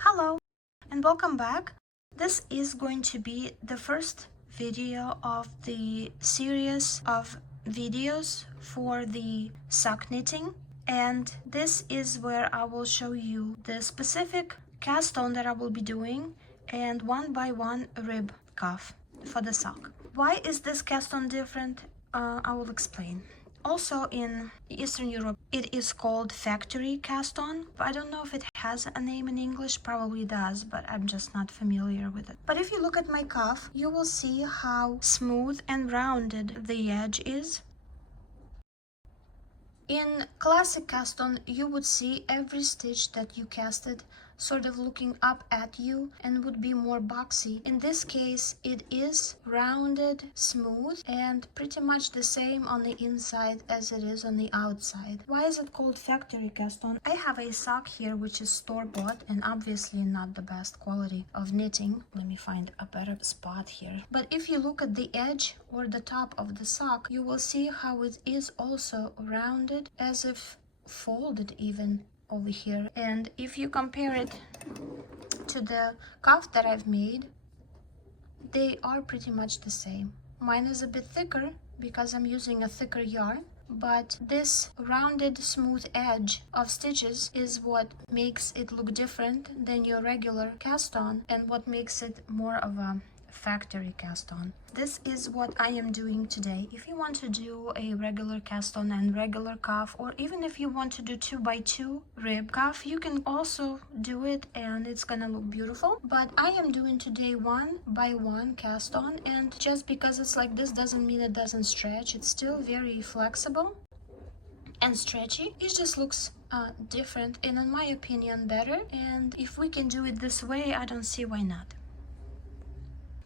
Hello and welcome back. This is going to be the first video of the series of videos for the sock knitting, and this is where I will show you the specific cast on that I will be doing and one by one rib cuff for the sock. Why is this cast on different? I will explain. Also in Eastern Europe, it is called factory cast on. I don't know if it has a name in English, probably does, but I'm just not familiar with it. But if you look at my cuff, you will see how smooth and rounded the edge is. In classic cast on, you would see every stitch that you casted sort of looking up at you and would be more boxy. In this case, it is rounded, smooth, and pretty much the same on the inside as it is on the outside. Why is it called factory cast on? I have a sock here which is store-bought and obviously not the best quality of knitting. Let me find a better spot here. But if you look at the edge or the top of the sock, you will see how it is also rounded, as if folded even over here. And if you compare it to the cuff that I've made, they are pretty much the same. Mine is a bit thicker because I'm using a thicker yarn, but this rounded smooth edge of stitches is what makes it look different than your regular cast on and what makes it more of a factory cast on. This is what I am doing today. If you want to do a regular cast on and regular cuff, or even if you want to do 2x2 rib cuff, you can also do it and it's gonna look beautiful. But I am doing today 1x1 cast on, and just because it's like this doesn't mean it doesn't stretch. It's still very flexible and stretchy. It just looks different and in my opinion better, and if we can do it this way, I don't see why not.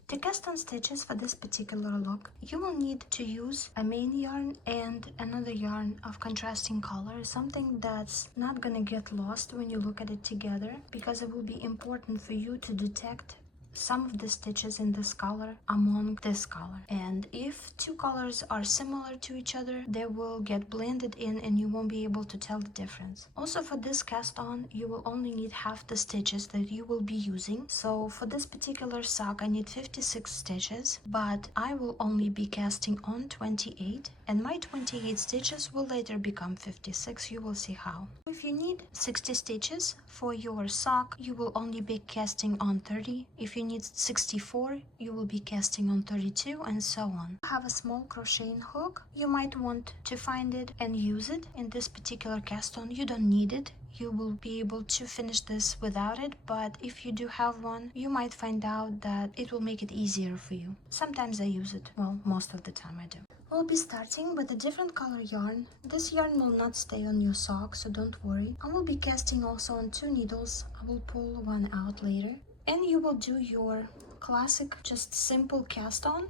To cast on stitches for this particular look, you will need to use a main yarn and another yarn of contrasting color, something that's not gonna get lost when you look at it together, because it will be important for you to detect some of the stitches in this color among this color. And if two colors are similar to each other, they will get blended in and you won't be able to tell the difference. Also for this cast on, you will only need half the stitches that you will be using. So for this particular sock, I need 56 stitches, but I will only be casting on 28, and my 28 stitches will later become 56. You will see how. If you need 60 stitches for your sock, you will only be casting on 30. If you need 64, you will be casting on 32, and so on. Have a small crocheting hook. You might want to find it and use it. In this particular cast on, you don't need it. You will be able to finish this without it, but if you do have one, you might find out that it will make it easier for you. Sometimes I use it. Well, most of the time I do. We'll be starting with a different color yarn. This yarn will not stay on your sock, so don't worry. I will be casting also on 2 needles. I will pull one out later. And you will do your classic, just simple cast on.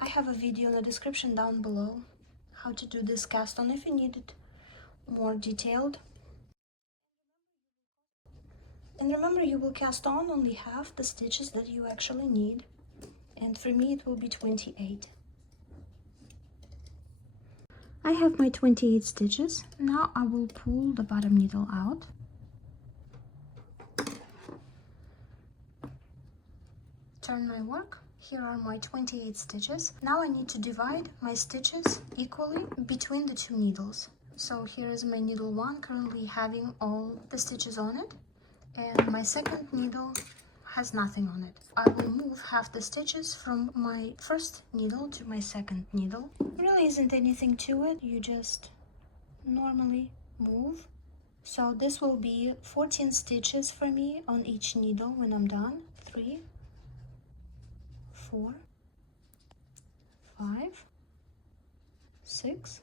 I have a video in the description down below how to do this cast on if you need it more detailed. And remember, you will cast on only half the stitches that you actually need. And for me, it will be 28. I have my 28 stitches. Now I will pull the bottom needle out. Turn my work. Here are my 28 stitches. Now I need to divide my stitches equally between the 2 needles. So here is my needle 1, currently having all the stitches on it, and my second needle has nothing on it. I will move half the stitches from my first needle to my second needle. Really isn't anything to it, you just normally move. So this will be 14 stitches for me on each needle when I'm done. 3, 4, 5, 6,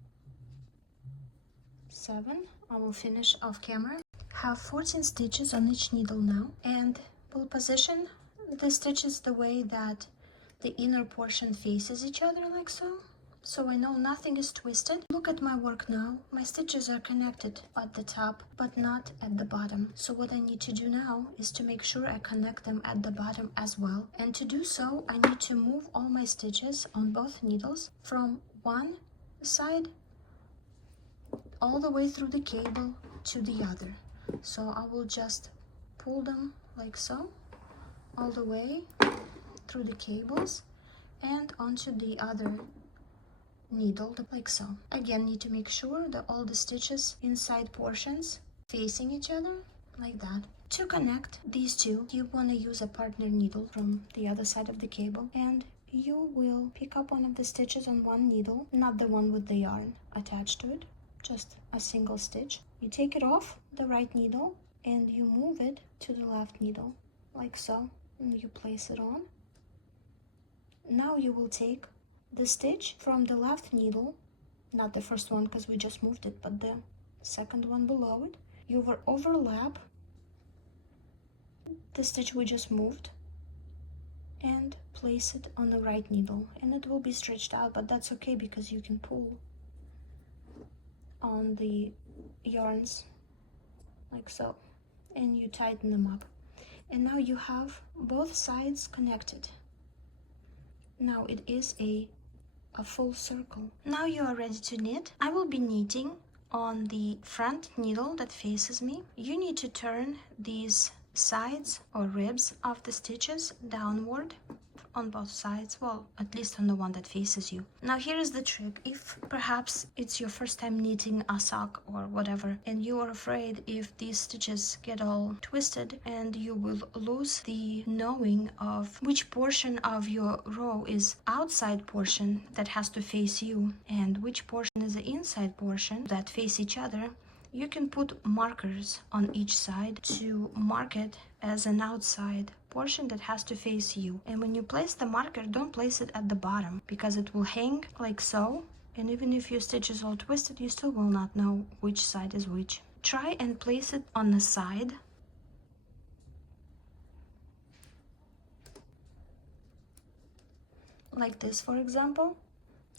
7. I will finish off camera. Have 14 stitches on each needle now, and we'll position the stitches the way that the inner portion faces each other, like so. So I know nothing is twisted. Look at my work now. My stitches are connected at the top, but not at the bottom. So what I need to do now is to make sure I connect them at the bottom as well. And to do so, I need to move all my stitches on both needles from one side all the way through the cable to the other. So I will just pull them like so, all the way through the cables and onto the other needle, like so. Again, need to make sure that all the stitches inside portions facing each other, like that. To connect these two, you want to use a partner needle from the other side of the cable, and you will pick up one of the stitches on one needle, not the one with the yarn attached to it, just a single stitch. You take it off the right needle and you move it to the left needle, like so, and you place it on. Now you will take the stitch from the left needle, not the first one because we just moved it, but the second one below it. You will overlap the stitch we just moved and place it on the right needle, and it will be stretched out, but that's okay because you can pull on the yarns like so, and you tighten them up, and now you have both sides connected. Now it is a full circle. Now you are ready to knit. I will be knitting on the front needle that faces me. You need to turn these sides or ribs of the stitches downward on both sides, well, at least on the one that faces you. Now here is the trick. If perhaps it's your first time knitting a sock or whatever, and you are afraid if these stitches get all twisted and you will lose the knowing of which portion of your row is outside portion that has to face you and which portion is the inside portion that face each other, you can put markers on each side to mark it as an outside portion that has to face you. And when you place the marker, don't place it at the bottom because it will hang like so, and even if your stitch is all twisted, you still will not know which side is which. Try and place it on the side like this, for example.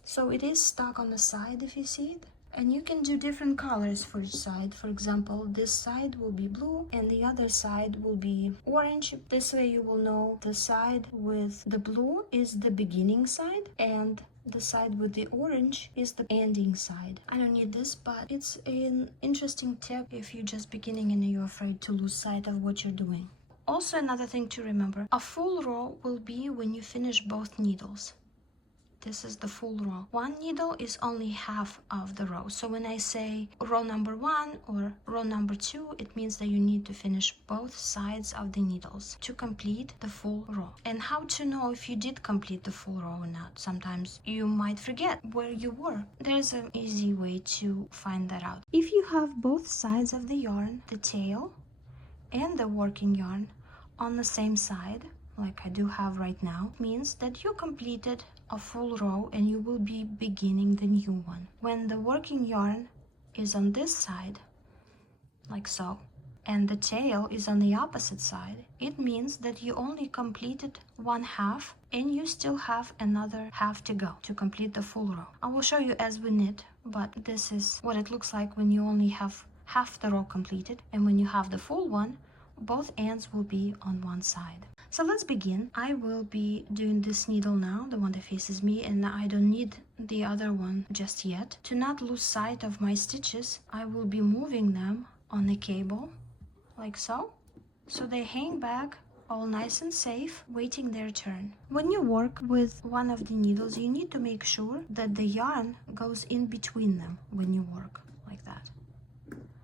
So it is stuck on the side if you see it. And you can do different colors for each side. For example, this side will be blue and the other side will be orange. This way you will know the side with the blue is the beginning side and the side with the orange is the ending side. I don't need this, but it's an interesting tip if you're just beginning and you're afraid to lose sight of what you're doing. Also, another thing to remember, a full row will be when you finish both needles. This is the full row. One needle is only half of the row. So when I say row number 1 or row number 2, it means that you need to finish both sides of the needles to complete the full row. And how to know if you did complete the full row or not? Sometimes you might forget where you were. There's an easy way to find that out. If you have both sides of the yarn, the tail and the working yarn on the same side, like I do have right now, means that you completed a full row and you will be beginning the new one. When the working yarn is on this side, like so, and the tail is on the opposite side, it means that you only completed one half and you still have another half to go to complete the full row. I will show you as we knit, but this is what it looks like when you only have half the row completed, and when you have the full one, both ends will be on one side. So let's begin. I will be doing this needle now, the one that faces me, and I don't need the other one just yet. To not lose sight of my stitches, I will be moving them on the cable, like so. So they hang back all nice and safe, waiting their turn. When you work with one of the needles, you need to make sure that the yarn goes in between them when you work, like that.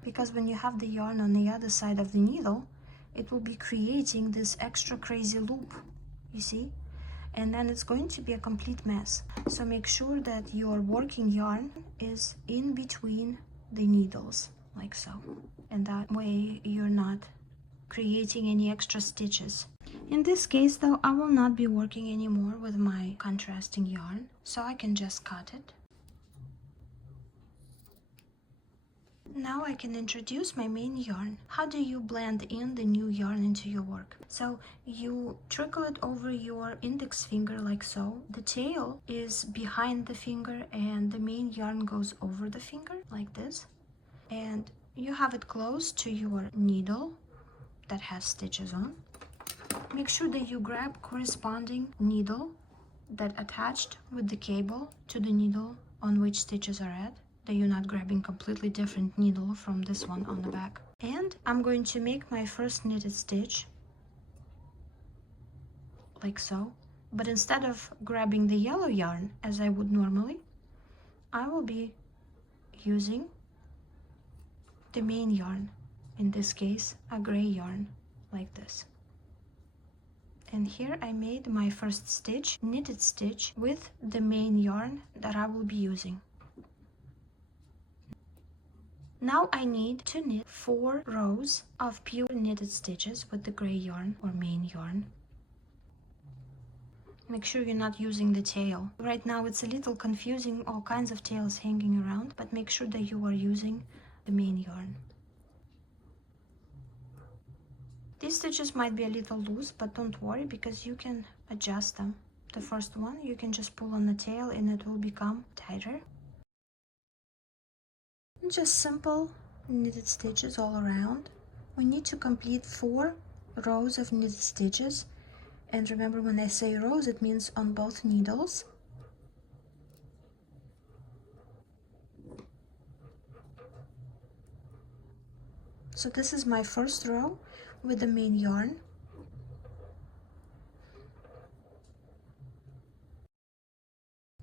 Because when you have the yarn on the other side of the needle, it will be creating this extra crazy loop, you see? And then it's going to be a complete mess. So make sure that your working yarn is in between the needles, like so. And that way you're not creating any extra stitches. In this case though, I will not be working anymore with my contrasting yarn, so I can just cut it. Now I can introduce my main yarn. How do you blend in the new yarn into your work? So you trickle it over your index finger like so. The tail is behind the finger and the main yarn goes over the finger like this. And you have it close to your needle that has stitches on. Make sure that you grab corresponding needle that attached with the cable to the needle on which stitches are at. that you're not grabbing completely different needle from this one on the back. And I'm going to make my first knitted stitch like so, but instead of grabbing the yellow yarn as I would normally, I will be using the main yarn, in this case a gray yarn, like this. And here I made my first stitch, knitted stitch, with the main yarn that I will be using. Now I need to knit 4 rows of pure knitted stitches with the gray yarn or main yarn. Make sure you're not using the tail. Right now it's a little confusing, all kinds of tails hanging around, but make sure that you are using the main yarn. These stitches might be a little loose, but don't worry because you can adjust them. The first one, you can just pull on the tail and it will become tighter. Just simple knitted stitches all around. We need to complete 4 rows of knitted stitches. And remember, when I say rows, it means on both needles. So this is my first row with the main yarn.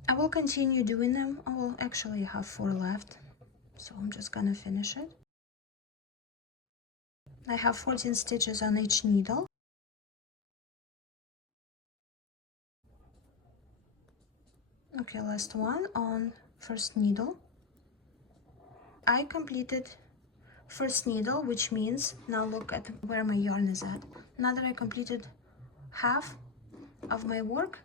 I will continue doing them. I will actually have 4 left, so I'm just gonna finish it. I have 14 stitches on each needle. Okay, last one on first needle. I completed first needle, which means now look at where my yarn is at. Now that I completed half of my work,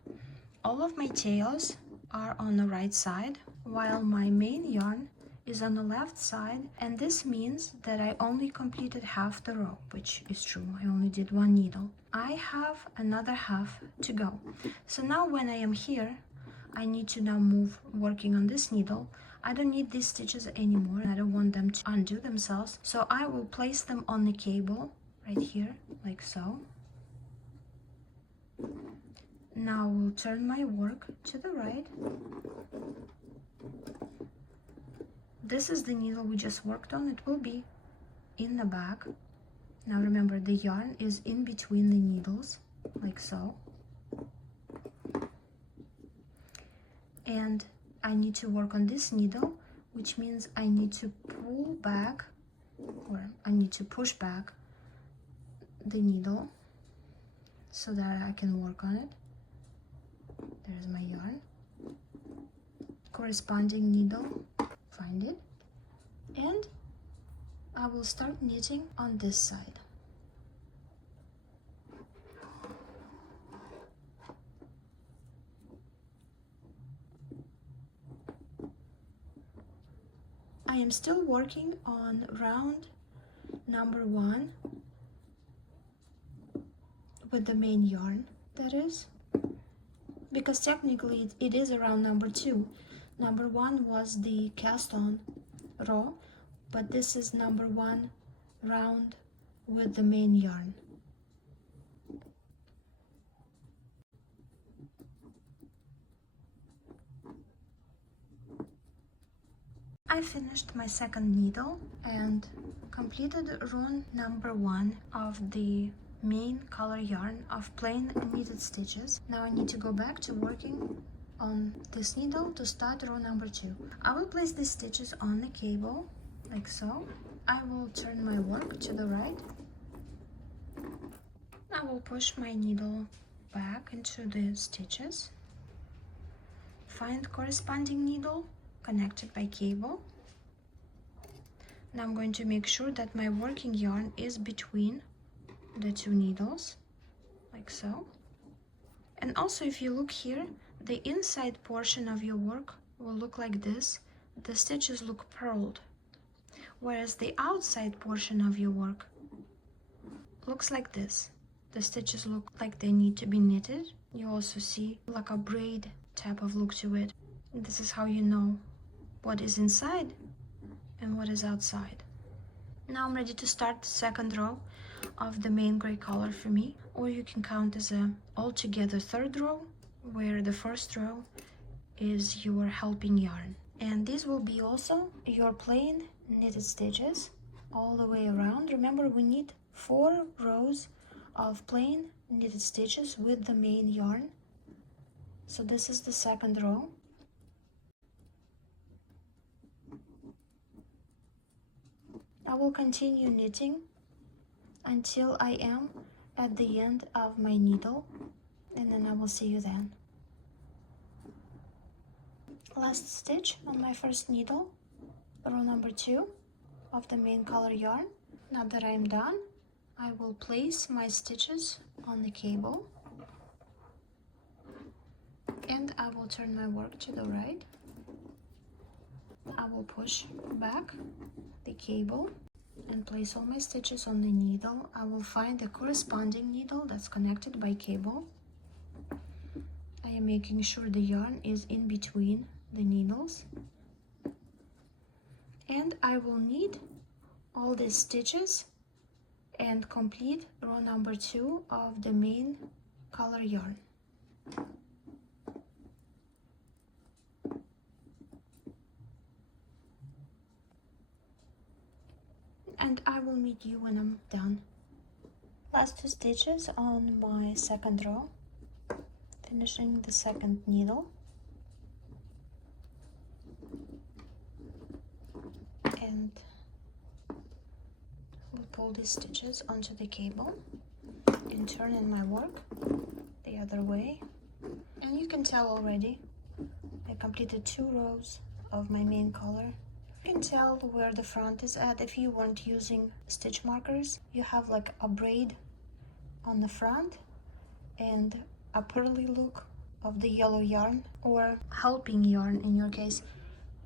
all of my tails are on the right side, while my main yarn is on the left side, and this means that I only completed half the row, which is true. I only did 1 needle. I have another half to go. So now when I am here, I need to now move working on this needle. I don't need these stitches anymore. I don't want them to undo themselves. So I will place them on the cable right here, like so. Now we'll turn my work to the right. This is the needle we just worked on. It will be in the back. Now remember, the yarn is in between the needles, like so. And I need to work on this needle, which means I need to pull back, or I need to push back the needle so that I can work on it. There's my yarn. Corresponding needle, find it, and I will start knitting on this side. I am still working on round number 1 with the main yarn, that is, because technically it is around number 2. Number 1 was the cast on row, but this is number 1 round with the main yarn. I finished my second needle and completed row number 1 of the main color yarn of plain knitted stitches. Now I need to go back to working on this needle to start row number 2. I will place these stitches on the cable like so. I will turn my work to the right. I will push my needle back into the stitches, find corresponding needle, connected by cable. Now I'm going to make sure that my working yarn is between the 2 needles, like so. And also, if you look here, the inside portion of your work will look like this. The stitches look purled, whereas the outside portion of your work looks like this. The stitches look like they need to be knitted. You also see like a braid type of look to it. This is how you know what is inside and what is outside. Now I'm ready to start the second row of the main gray color for me, or you can count as a altogether 3rd row, where the first row is your helping yarn. And these will be also your plain knitted stitches all the way around. Remember, we need 4 rows of plain knitted stitches with the main yarn. So this is the second row. I will continue knitting until I am at the end of my needle, and then I will see you then. Last stitch on my first needle, row number 2 of the main color yarn. Now that I'm done, I will place my stitches on the cable, and I will turn my work to the right. I will push back the cable and place all my stitches on the needle. I will find the corresponding needle that's connected by cable. I am making sure the yarn is in between the needles, and I will knit all these stitches and complete row number 2 of the main color yarn. And I will meet you when I'm done. Last 2 stitches on my second row, finishing the second needle, and we'll pull these stitches onto the cable and turn in my work the other way. And you can tell already I completed 2 rows of my main color. You can tell where the front is at. If you weren't using stitch markers, you have like a braid on the front and a pearly look of the yellow yarn, or helping yarn in your case,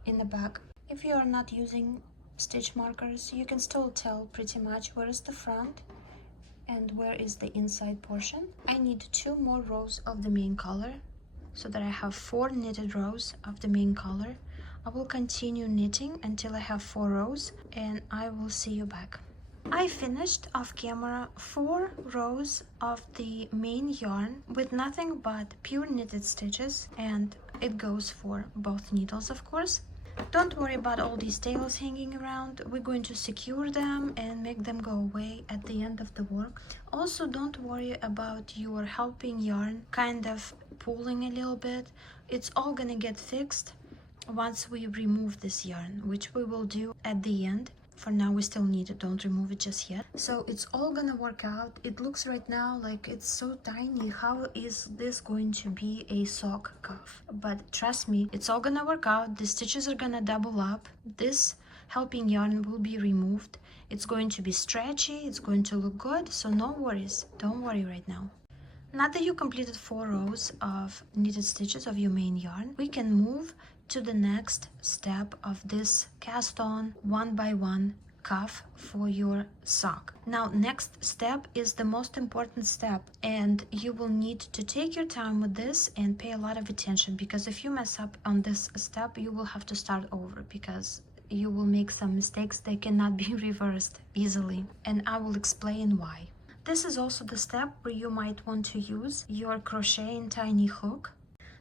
in the back. If you are not using stitch markers, you can still tell pretty much where is the front and where is the inside portion. I need 2 more rows of the main color so that I have 4 knitted rows of the main color. I will continue knitting until I have 4 rows, and I will see you back. I finished off camera 4 rows of the main yarn with nothing but pure knitted stitches, and it goes for both needles, of course. Don't worry about all these tails hanging around. We're going to secure them and make them go away at the end of the work. Also, don't worry about your helping yarn kind of pulling a little bit. It's all gonna get fixed once we remove this yarn, which we will do at the end. For now, we still need it, don't remove it just yet. So it's all gonna work out. It looks right now like it's so tiny. How is this going to be a sock cuff? But trust me, it's all gonna work out. The stitches are gonna double up. This helping yarn will be removed. It's going to be stretchy, it's going to look good, so no worries. Don't worry right now. Now that you completed 4 rows of knitted stitches of your main yarn, we can move to the next step of this cast on 1x1 cuff for your sock. Now, next step is the most important step, and you will need to take your time with this and pay a lot of attention, because if you mess up on this step, you will have to start over, because you will make some mistakes that cannot be reversed easily, and I will explain why. This is also the step where you might want to use your crochet and tiny hook.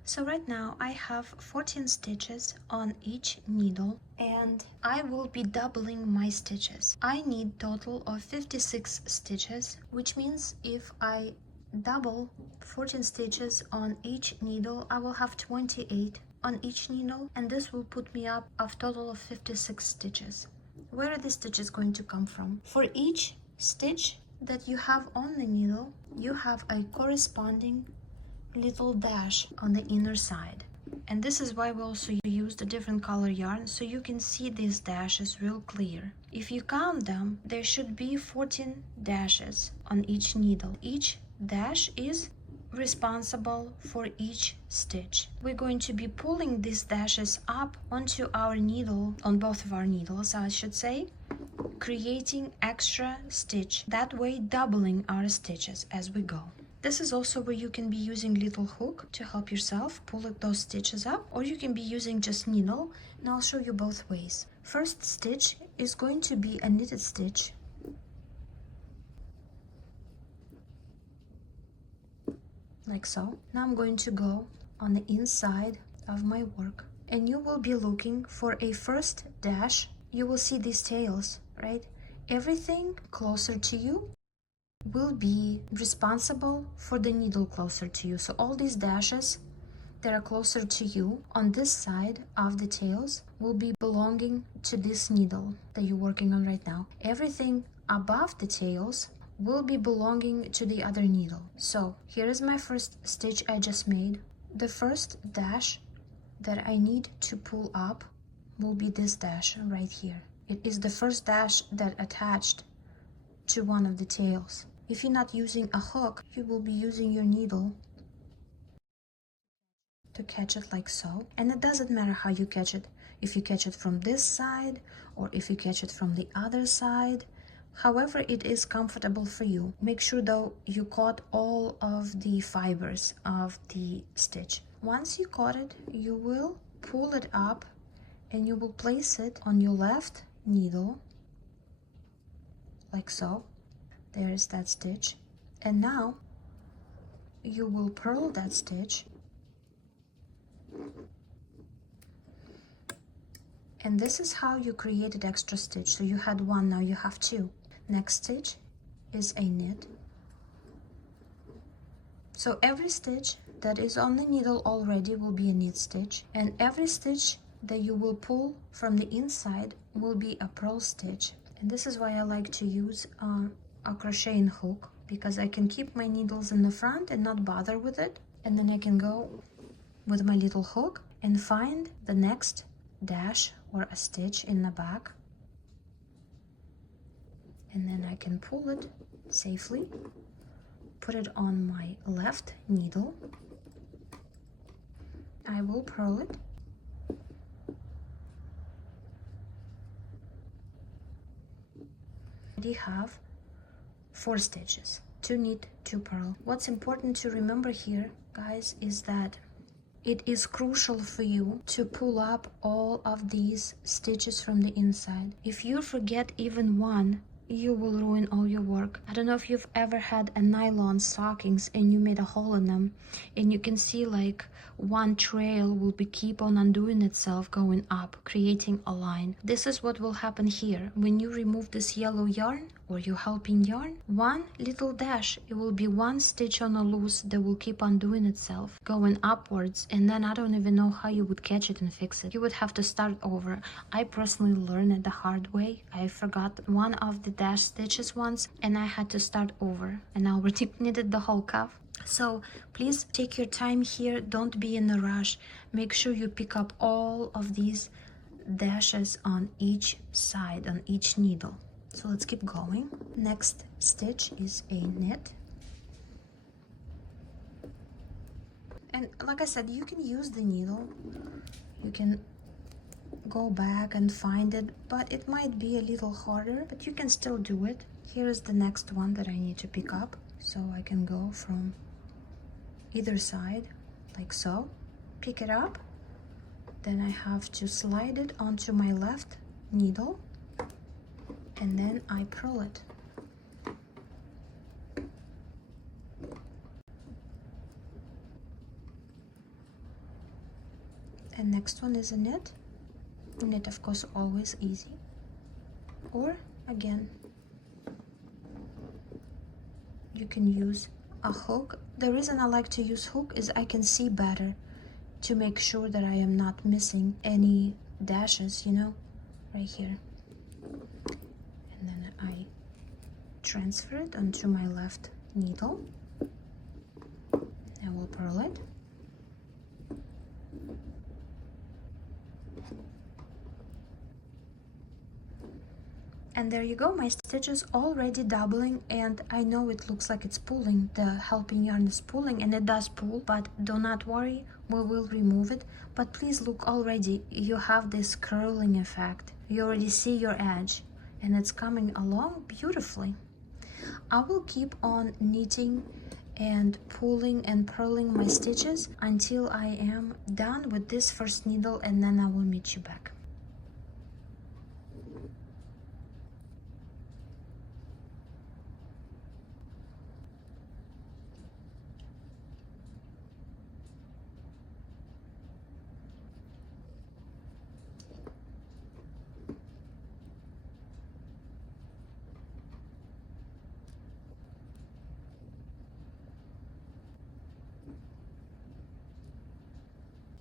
So right now I have 14 stitches on each needle, and I will be doubling my stitches. I need total of 56 stitches, which means if I double 14 stitches on each needle, I will have 28 on each needle, and this will put me up a total of 56 stitches. Where are the stitches going to come from? For each stitch that you have on the needle, you have a corresponding little dash on the inner side, and this is why we also used a different color yarn, so you can see these dashes real clear. If you count them, there should be 14 dashes on each needle. Each dash is responsible for each stitch. We're going to be pulling these dashes up onto our needle, on both of our needles I should say, creating extra stitch, that way doubling our stitches as we go. This is also where you can be using little hook to help yourself pull those stitches up, or you can be using just needle, and I'll show you both ways. First stitch is going to be a knitted stitch, like so. Now I'm going to go on the inside of my work and you will be looking for a first dash. You will see these tails, right? Everything closer to you will be responsible for the needle closer to you. So all these dashes that are closer to you on this side of the tails will be belonging to this needle that you're working on right now. Everything above the tails will be belonging to the other needle. So here is my first stitch I just made. The first dash that I need to pull up will be this dash right here. It is the first dash that attached to one of the tails. If you're not using a hook, you will be using your needle to catch it like so. And it doesn't matter how you catch it. If you catch it from this side or if you catch it from the other side, however it is comfortable for you. Make sure though you caught all of the fibers of the stitch. Once you caught it, you will pull it up and you will place it on your left needle like so. There is that stitch. And now you will purl that stitch, and this is how you created extra stitch. So you had one, now you have two. Next stitch is a knit. So every stitch that is on the needle already will be a knit stitch, and every stitch that you will pull from the inside will be a purl stitch. And this is why I like to use a crocheting hook, because I can keep my needles in the front and not bother with it, and then I can go with my little hook and find the next dash or a stitch in the back, and then I can pull it safely, put it on my left needle. I will purl it, already have 4 stitches, 2 knit, 2 purl. What's important to remember here, guys, is that it is crucial for you to pull up all of these stitches from the inside. If you forget even one, you will ruin all your work. I don't know if you've ever had a nylon stockings and you made a hole in them, and you can see like one trail will be keep on undoing itself going up, creating a line. This is what will happen here. When you remove this yellow yarn or your helping yarn, one little dash, it will be one stitch on a loose that will keep on doing itself, going upwards, and then I don't even know how you would catch it and fix it. You would have to start over. I personally learned it the hard way. I forgot one of the dash stitches once and I had to start over, and I already knitted the whole cuff. So please take your time here, don't be in a rush. Make sure you pick up all of these dashes on each side, on each needle. So let's keep going. Next stitch is a knit. And like I said, you can use the needle. You can go back and find it, but it might be a little harder, but you can still do it. Here is the next one that I need to pick up. So I can go from either side like so, pick it up, then I have to slide it onto my left needle, and then I purl it. And next one is a knit. Knit, of course, always easy. Or again, you can use a hook. The reason I like to use hook is I can see better to make sure that I am not missing any dashes, you know, right here. And then I transfer it onto my left needle. I will purl it. And there you go, my stitch is already doubling, and I know it looks like it's pulling, the helping yarn is pulling, and it does pull, but do not worry, we will remove it. But please look, already you have this curling effect. You already see your edge and it's coming along beautifully. I will keep on knitting and pulling and purling my stitches until I am done with this first needle, and then I will meet you back.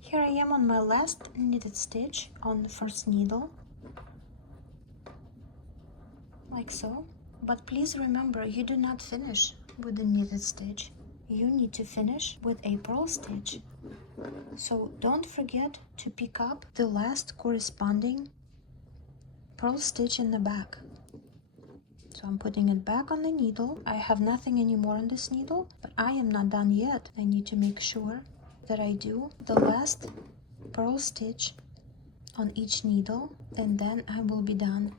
Here I am on my last knitted stitch on the first needle, like so. But please remember, you do not finish with the knitted stitch. You need to finish with a purl stitch. So don't forget to pick up the last corresponding purl stitch in the back. So I'm putting it back on the needle. I have nothing anymore on this needle, but I am not done yet. I need to make sure that I do the last purl stitch on each needle, and then I will be done,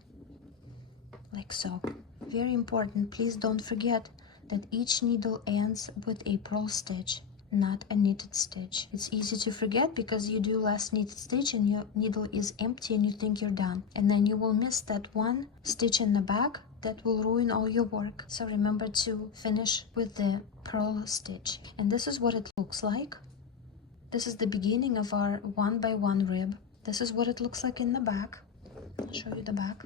like so. Very important, please don't forget that each needle ends with a purl stitch, not a knitted stitch. It's easy to forget because you do last knitted stitch and your needle is empty and you think you're done, and then you will miss that one stitch in the back that will ruin all your work. So remember to finish with the purl stitch. And this is what it looks like. This is the beginning of our 1 by 1 rib. This is what it looks like in the back. I'll show you the back.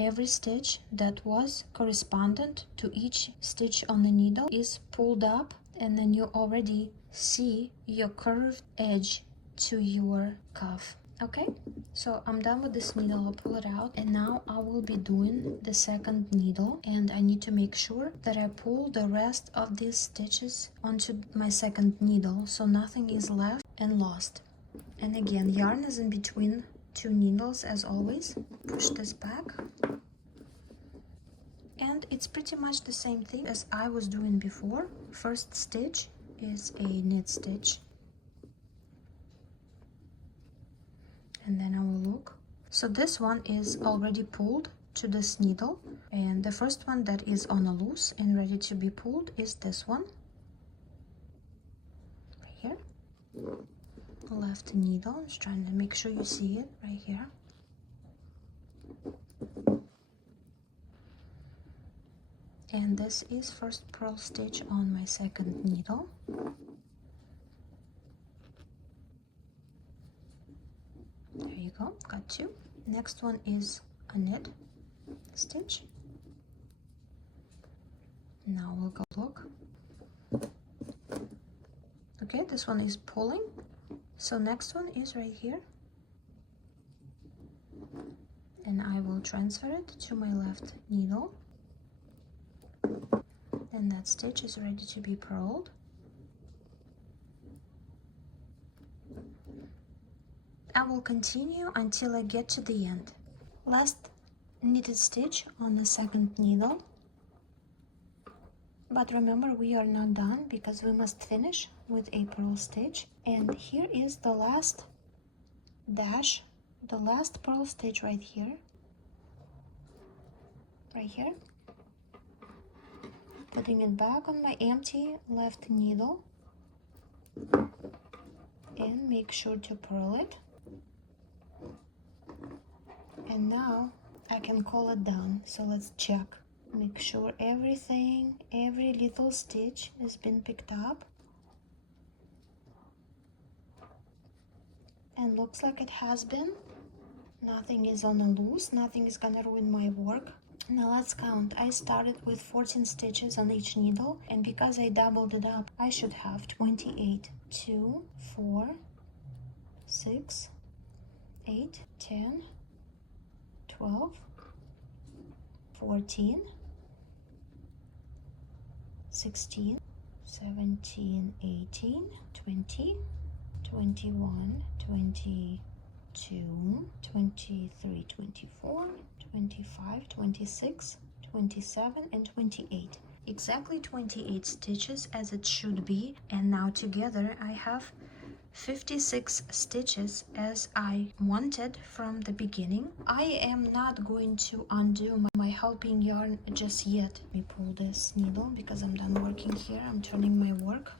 Every stitch that was correspondent to each stitch on the needle is pulled up, and then you already see your curved edge to your cuff. Okay, so I'm done with this needle. I'll pull it out, and now I will be doing the second needle, and I need to make sure that I pull the rest of these stitches onto my second needle so nothing is left and lost. And again, yarn is in between two needles as always. Push this back, and it's pretty much the same thing as I was doing before. First stitch is a knit stitch, and then I will look. So this one is already pulled to this needle, and the first one that is on a loose and ready to be pulled is this one right here. Left needle, I'm just trying to make sure you see it right here. And this is first purl stitch on my second needle. There you go, got two. Next one is a knit stitch. Now we'll go look. Okay, this one is pulling. So next one is right here. And I will transfer it to my left needle. And that stitch is ready to be purled. I will continue until I get to the end. Last knitted stitch on the second needle. But remember, we are not done because we must finish with a purl stitch. And here is the last dash, the last purl stitch right here. Right here. Putting it back on my empty left needle. And make sure to purl it. And now I can call it done. So let's check. Make sure everything, every little stitch has been picked up. And looks like it has been. Nothing is on a loose, nothing is gonna ruin my work. Now let's count. I started with 14 stitches on each needle, and because I doubled it up, I should have 28. 2, 4, 6, 8, 10, 12, 14, 16, 17, 18, 20, 21, 22, 23, 24, 25, 26, 27, and 28. Exactly 28 stitches as it should be, and now together I have 56 stitches as I wanted from the beginning. I am not going to undo my helping yarn just yet. Let me pull this needle because I'm done working here. I'm turning my work.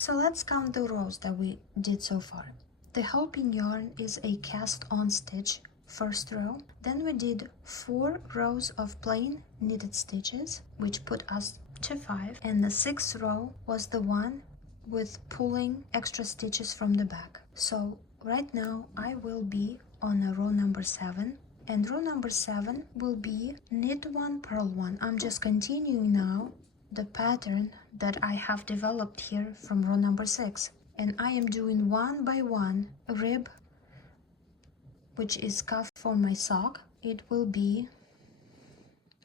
So let's count the rows that we did so far. The helping yarn is a cast on stitch, first row. Then we did 4 rows of plain knitted stitches, which put us to 5, and the 6th row was the one with pulling extra stitches from the back. So right now I will be on a row number 7, and row number 7 will be knit 1, purl 1. I'm just continuing now the pattern that I have developed here from row number 6. And I am doing one by one rib, which is cuff for my sock. It will be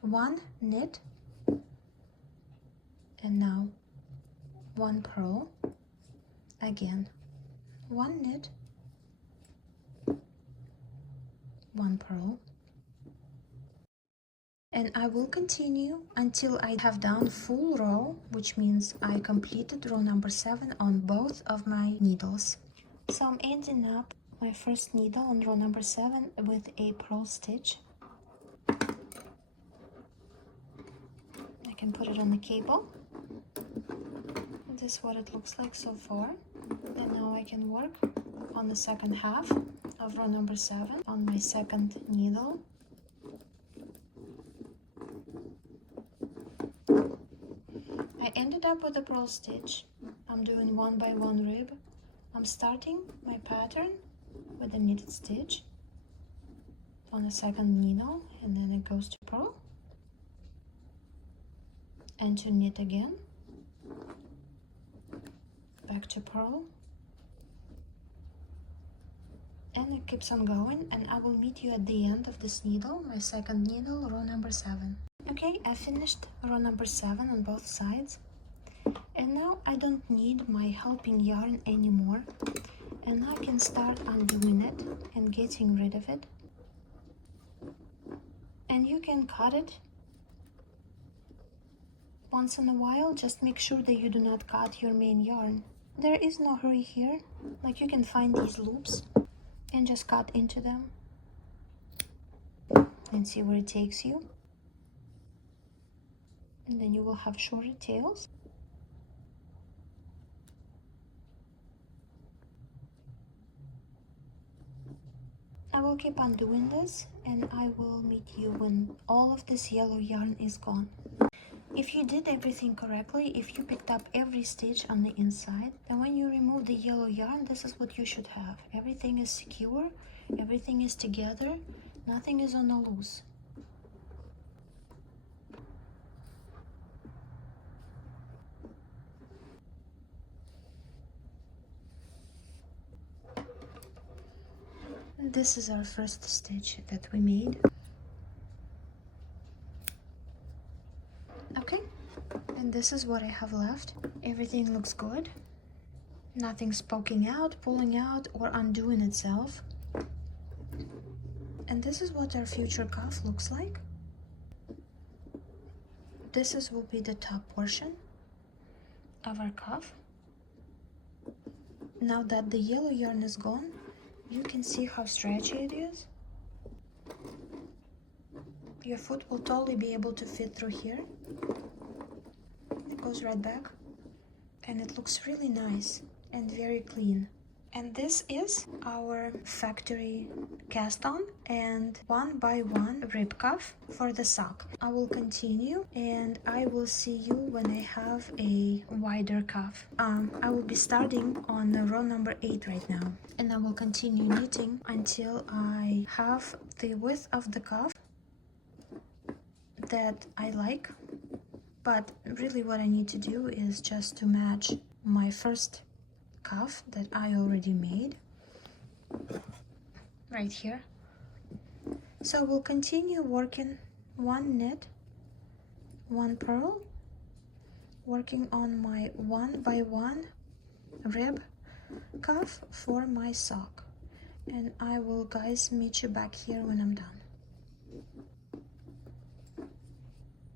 1 knit, and now 1 purl, again 1 knit, 1 purl, and I will continue until I have done full row, which means I completed row number 7 on both of my needles. So I'm ending up my first needle on row number 7 with a purl stitch. I can put it on the cable. This is what it looks like so far. And now I can work on the second half of row number 7 on my second needle. I ended up with a purl stitch. I'm doing one by one rib. I'm starting my pattern with a knitted stitch on the second needle, and then it goes to purl and to knit again, back to purl, and it keeps on going, and I will meet you at the end of this needle, my second needle, row number 7. Okay, I finished row number 7 on both sides, and now I don't need my helping yarn anymore, and I can start undoing it and getting rid of it. And you can cut it once in a while. Just make sure that you do not cut your main yarn. There is no hurry here. Like, you can find these loops and just cut into them and see where it takes you. And then you will have shorter tails. I will keep on doing this, and I will meet you when all of this yellow yarn is gone. If you did everything correctly, if you picked up every stitch on the inside, then when you remove the yellow yarn, this is what you should have. Everything is secure, everything is together, nothing is on the loose. This is our first stitch that we made. Okay, and this is what I have left. Everything looks good. Nothing's poking out, pulling out, or undoing itself. And this is what our future cuff looks like. This will be the top portion of our cuff. Now that the yellow yarn is gone, you can see how stretchy it is. Your foot will totally be able to fit through here. It goes right back, and it looks really nice and very clean. And this is our factory cast on and 1 by 1 rib cuff for the sock. I will continue, and I will see you when I have a wider cuff. I will be starting on row number 8 right now, and I will continue knitting until I have the width of the cuff that I like. But really what I need to do is just to match my first cuff that I already made right here. So we'll continue working 1 knit, 1 purl, working on my 1 by 1 rib cuff for my sock, and I will, guys, meet you back here when I'm done.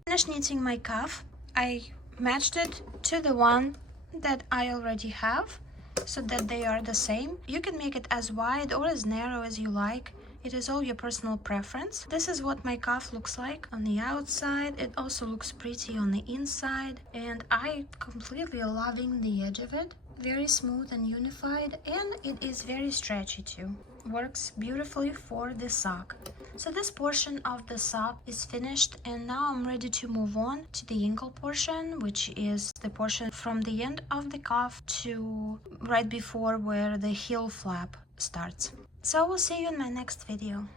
Finished knitting my cuff. I matched it to the one that I already have, so that they are the same. You can make it as wide or as narrow as you like. It is all your personal preference. This is what my cuff looks like on the outside. It also looks pretty on the inside, and I completely loving the edge of it. Very smooth and unified, and it is very stretchy too. Works beautifully for the sock. So this portion of the sock is finished, and now I'm ready to move on to the ankle portion, which is the portion from the end of the cuff to right before where the heel flap starts. So I will see you in my next video.